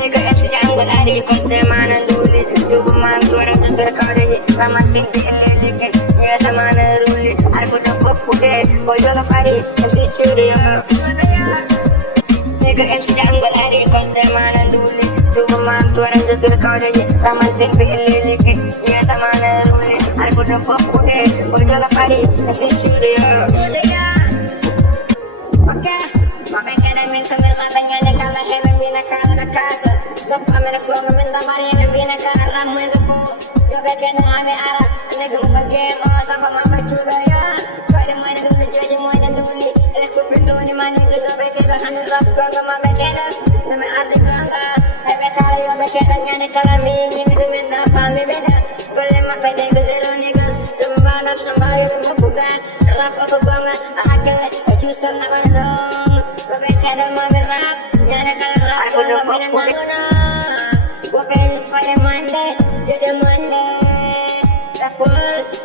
Nigga MC Jungle Ari Koste Mana Duli Tubu Man Tora Tutur Kawaji Raman Singh Elilikin Nia Samana Ruli Arfu Dapuk Pude Bojo Lafari MC Churio Nigga MC Jungle Ari Koste Mana Duli Tubu Man Tora Tutur Kawaji Raman Singh Elilikin Nia Samana Ruli Arfu Dapuk Pude Bojo Lafari MC Churio Okay Mape kada min kamil kabanya ne kala hemen bina kala na kasa Sop amena kuanga min damari hemen bina kala ramu ega po Yo beke na ame ara Nega mba game o sapa mama chula ya Kaya mwana duli jaji mwana duli Ele kupinto ni mani gila beke da hanu rap kuanga mame kena Same ardi kuanga Hebe kala yo beke da nyane kala minyi Midu minna pami beda Kule mape dego zero niggas Lumba nap sambayo lumba buga Rap ako kuanga ahakele Ejusal na bandong Kada mami rap, nyana kala rap, kala mami nanguna. Gua pengen pada mande, jadi mande. Rapul,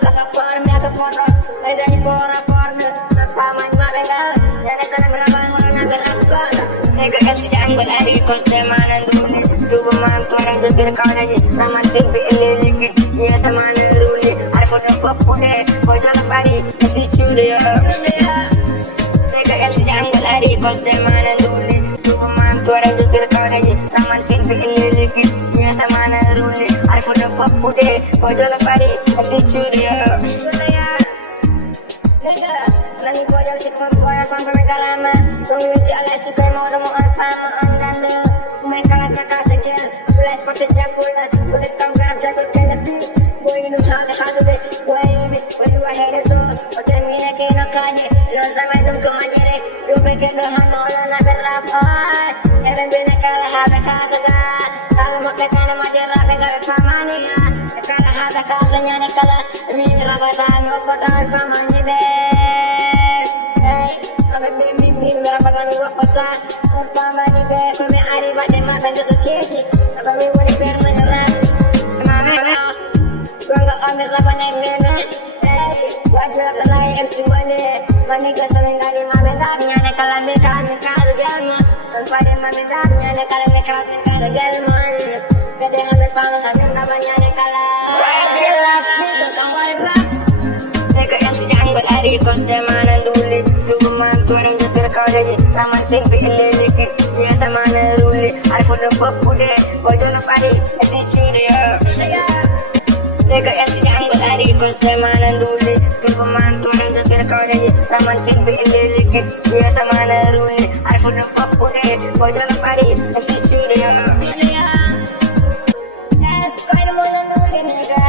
kakak form, ya ke foto, dari pora form, apa main mami kala, nyana kala menabang orang berap kala. Nega MC Jungle Ari Koste Mana Duli, tubuh mantu orang jogir kau saja, raman simpi eliliki, dia sama nuruli, arif udah popude, bojo lafari, MC Churio. MC Jungle Ari Koste Mana Duli Tubuh mantu orang jogir kau saja Raman simpi eliliki Dia sama naruli Arif udah popude Bojo lafari MC Churio Nega Nani bojo sikap boya sampai mega lama Tunggu uji alai sukai mau udah mau alpa Maan ganda Kumai kalas maka segel Belas pati jabulat Kulis kau garap jagur kena fish Boy minum hal-hal deh Boy ini berdua hari tu Oke mina kena kaje Lo sama dum kemandiri Yo beke do hama ola na berap oi Eren bina kala habe kasaga Kala mape kana majera bega pamani ya Kala habe kala nyane kala Mini raba sami opata pamani be Hey Abe bimi raba sami opata Pamani be Kome ari bade ma benda keji Sababi wani permane ram Gua nggak ambil raba naik mene Hey Wajah selai MC Mane Maniga sa mga limamedab niya na kalamit kami kalagalman Kung pwede mamedab niya na kalamit kami kalagalman Gade hamil pa mga hamil naman niya na kalam Rap, dito kang wild rap Nega MC Jungle Ari Koste Mana Duli Tubuh mantu orang jogir kau saja Raman simpi eliliki Dia sama naruli Arif udah popude Bojo lafari MC Churio Nega MC Jungle Ari Koste Mana Duli Tubuh mantu orang jogir kau saja Raman simpi eliliki Dia sama naruli Arif udah popude Bojo lafari MC Churio Yes, kau ada mau nanduli nega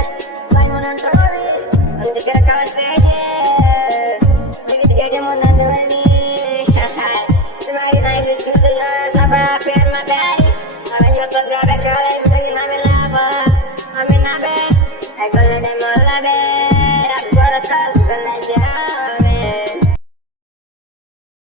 Kau mau nanduli Nanti kira kau saja Lagi dia aja mau nanduli Semari naik di judul Sabah biar matahari Kau juga kau gak bakal Lagi namin laban